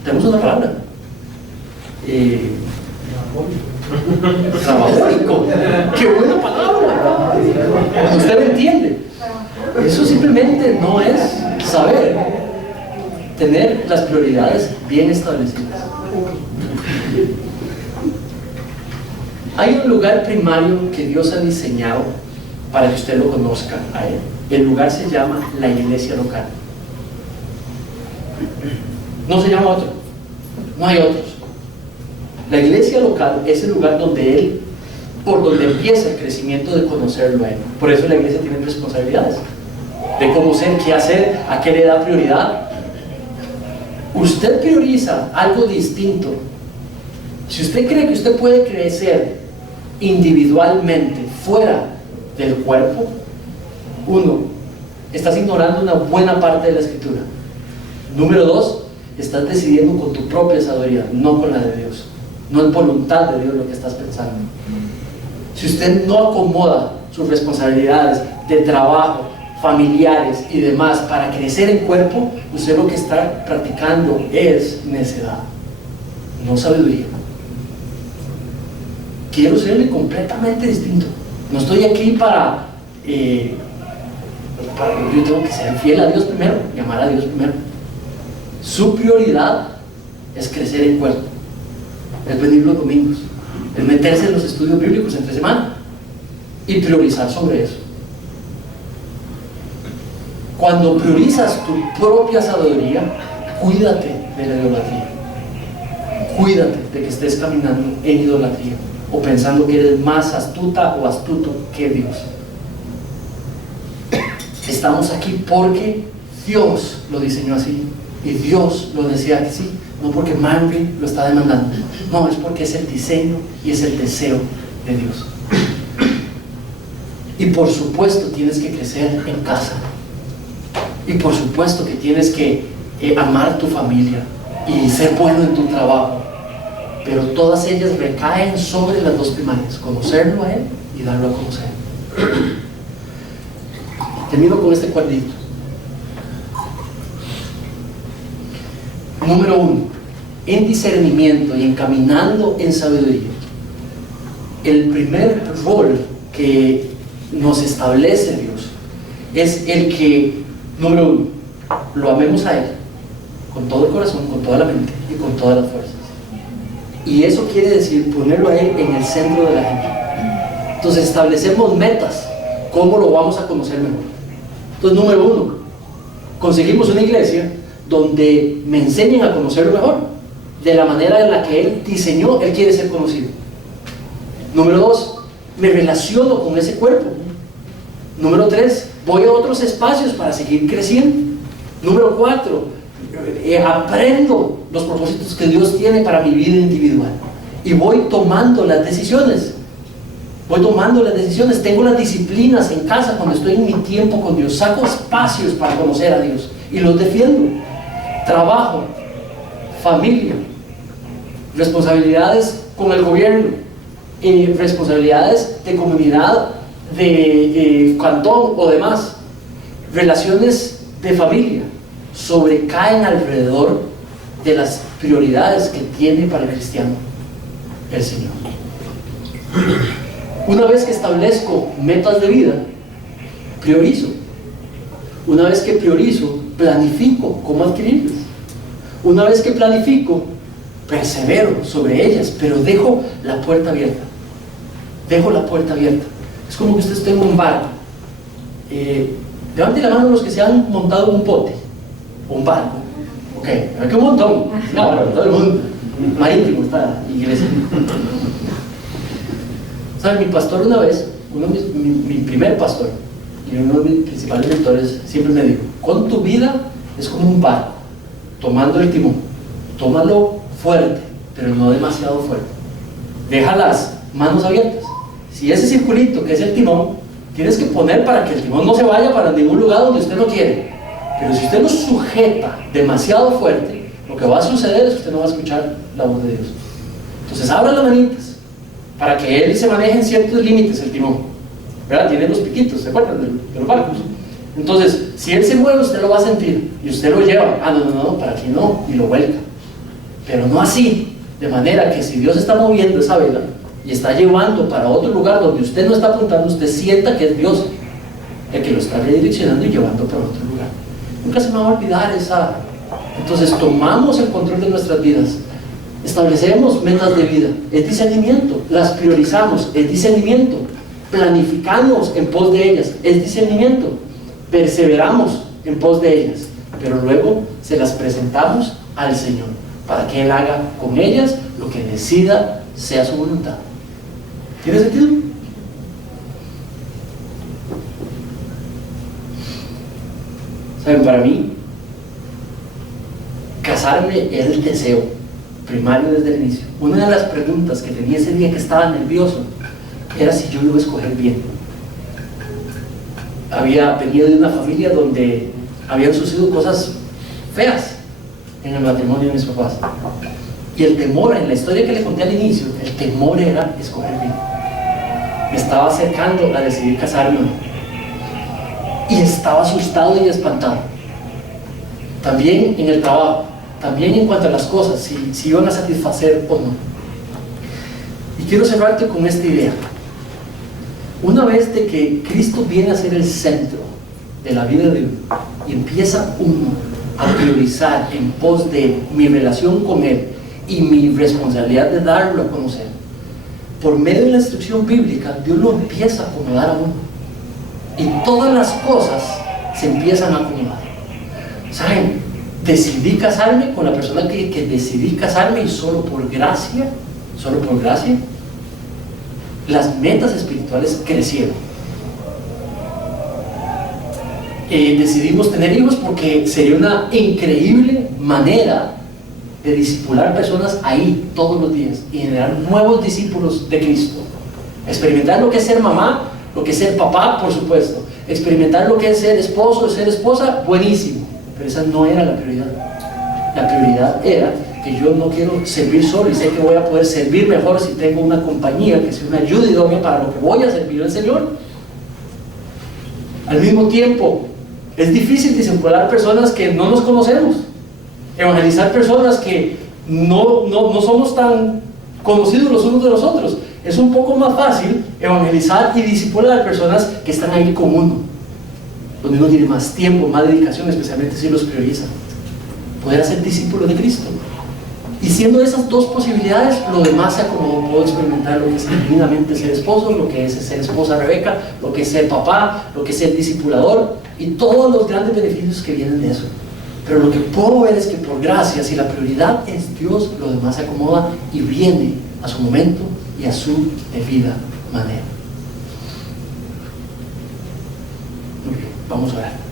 Tenemos una palabra. Trabajólico. ¡Qué buena palabra! Usted me entiende. Eso simplemente no es saber tener las prioridades bien establecidas. Hay un lugar primario que Dios ha diseñado para que usted lo conozca a Él. El lugar se llama la iglesia local. No se llama otro, no hay otros. La iglesia local es el lugar donde Él, por donde empieza el crecimiento de conocerlo a Él. Por eso la iglesia tiene responsabilidades de cómo ser, qué hacer, a qué le da prioridad. Usted prioriza algo distinto. Si usted cree que usted puede crecer individualmente, fuera del cuerpo, uno, estás ignorando una buena parte de la Escritura. Número dos, estás decidiendo con tu propia sabiduría, no con la de Dios. No es voluntad de Dios lo que estás pensando. Si usted no acomoda sus responsabilidades de trabajo, familiares y demás para crecer en cuerpo, usted lo que está practicando es necedad, no sabiduría. Quiero serle completamente distinto. No estoy aquí para yo tengo que ser fiel a Dios primero y amar a Dios primero. Su prioridad es crecer en cuerpo, es venir los domingos, es meterse en los estudios bíblicos entre semana y priorizar sobre eso. Cuando priorizas tu propia sabiduría, cuídate de la idolatría. Cuídate de que estés caminando en idolatría o pensando que eres más astuta o astuto que Dios. Estamos aquí porque Dios lo diseñó así y Dios lo desea así, no porque Manri lo está demandando, no, es porque es el diseño y es el deseo de Dios. Y por supuesto tienes que crecer en casa, y por supuesto que tienes que amar tu familia y ser bueno en tu trabajo, pero todas ellas recaen sobre las dos primarias: conocerlo a Él y darlo a conocer. Termino con este cuadrito. Número 1, en discernimiento y encaminando en sabiduría. El primer rol que nos establece Dios es el que, número 1, lo amemos a Él con todo el corazón, con toda la mente y con todas las fuerzas. Y eso quiere decir ponerlo a Él en el centro de la gente. Entonces establecemos metas. ¿Cómo lo vamos a conocer mejor? Entonces, número 1, conseguimos una iglesia donde me enseñen a conocerlo mejor, de la manera en la que Él diseñó, Él quiere ser conocido. Número 2, me relaciono con ese cuerpo. Número 3, voy a otros espacios para seguir creciendo. Número 4, aprendo los propósitos que Dios tiene para mi vida individual y voy tomando las decisiones. Tengo las disciplinas en casa cuando estoy en mi tiempo con Dios, saco espacios para conocer a Dios y los defiendo. Trabajo, familia, responsabilidades con el gobierno, responsabilidades de comunidad, de cantón o demás, relaciones de familia, sobrecaen alrededor de las prioridades que tiene para el cristiano el Señor. Una vez que establezco metas de vida, priorizo. Una vez que priorizo, planifico cómo adquirirlas. Una vez que planifico, persevero sobre ellas, pero dejo la puerta abierta. Es como que usted esté en un barco. Levante la mano los que se han montado un bote o un barco. Ok, que un montón. No, todo el mundo. Marítimo, esta iglesia. ¿Saben? Mi pastor una vez, mi primer pastor y uno de mis principales mentores, siempre me dijo: con tu vida es como un barco, tomando el timón. Tómalo fuerte, pero no demasiado fuerte. Deja las manos abiertas. Si ese circulito que es el timón, tienes que poner para que el timón no se vaya para ningún lugar donde usted no quiere. Pero si usted lo sujeta demasiado fuerte, lo que va a suceder es que usted no va a escuchar la voz de Dios. Entonces abra las manitas para que él se maneje en ciertos límites el timón, ¿verdad? Tiene los piquitos, ¿se acuerdan de los barcos? Entonces, si él se mueve, usted lo va a sentir y usted lo lleva, no, para aquí no, y lo vuelca. Pero no así, de manera que si Dios está moviendo esa vela y está llevando para otro lugar donde usted no está apuntando, usted sienta que es Dios el que lo está redireccionando y llevando para otro lugar. Nunca se me va a olvidar esa. Entonces tomamos el control de nuestras vidas, establecemos metas de vida, es discernimiento, las priorizamos, es discernimiento, planificamos en pos de ellas, es discernimiento, perseveramos en pos de ellas, pero luego se las presentamos al Señor para que Él haga con ellas lo que decida sea su voluntad. ¿Tiene sentido? ¿Saben? Para mí, casarme era el deseo primario desde el inicio. Una de las preguntas que tenía ese día que estaba nervioso era si yo iba a escoger bien. Había venido de una familia donde habían sucedido cosas feas en el matrimonio de mis papás. Y el temor, en la historia que le conté al inicio, el temor era escoger bien. Me estaba acercando a decidir casarme. Y estaba asustado y espantado. También en el trabajo, también en cuanto a las cosas, si iban a satisfacer o no. Y quiero cerrarte con esta idea. Una vez de que Cristo viene a ser el centro de la vida de uno y empieza uno a priorizar en pos de mi relación con Él y mi responsabilidad de darlo a conocer, por medio de la instrucción bíblica, Dios lo empieza a acomodar a uno y todas las cosas se empiezan a acomodar. ¿Saben? Decidí casarme con la persona que decidí casarme, y solo por gracia, las metas espirituales crecieron. Decidimos tener hijos porque sería una increíble manera de discipular personas ahí todos los días y generar nuevos discípulos de Cristo. Experimentar lo que es ser mamá, lo que es ser papá, por supuesto. Experimentar lo que es ser esposo, ser esposa, buenísimo. Pero esa no era la prioridad. La prioridad era que yo no quiero servir solo y sé que voy a poder servir mejor si tengo una compañía que sea una ayuda idónea para lo que voy a servir al Señor. Al mismo tiempo, es difícil discipular personas que no nos conocemos, evangelizar personas que no somos tan conocidos los unos de los otros. Es un poco más fácil evangelizar y discipular a personas que están ahí con uno, donde uno tiene más tiempo, más dedicación, especialmente si los prioriza. Poder hacer discípulos de Cristo. Y siendo esas dos posibilidades, lo demás se acomodó. Puedo experimentar lo que es genuinamente ser esposo, lo que es ser esposa Rebeca, lo que es ser papá, lo que es ser discipulador y todos los grandes beneficios que vienen de eso. Pero lo que puedo ver es que por gracia, si la prioridad es Dios, lo demás se acomoda y viene a su momento y a su debida manera. Muy bien, vamos a orar.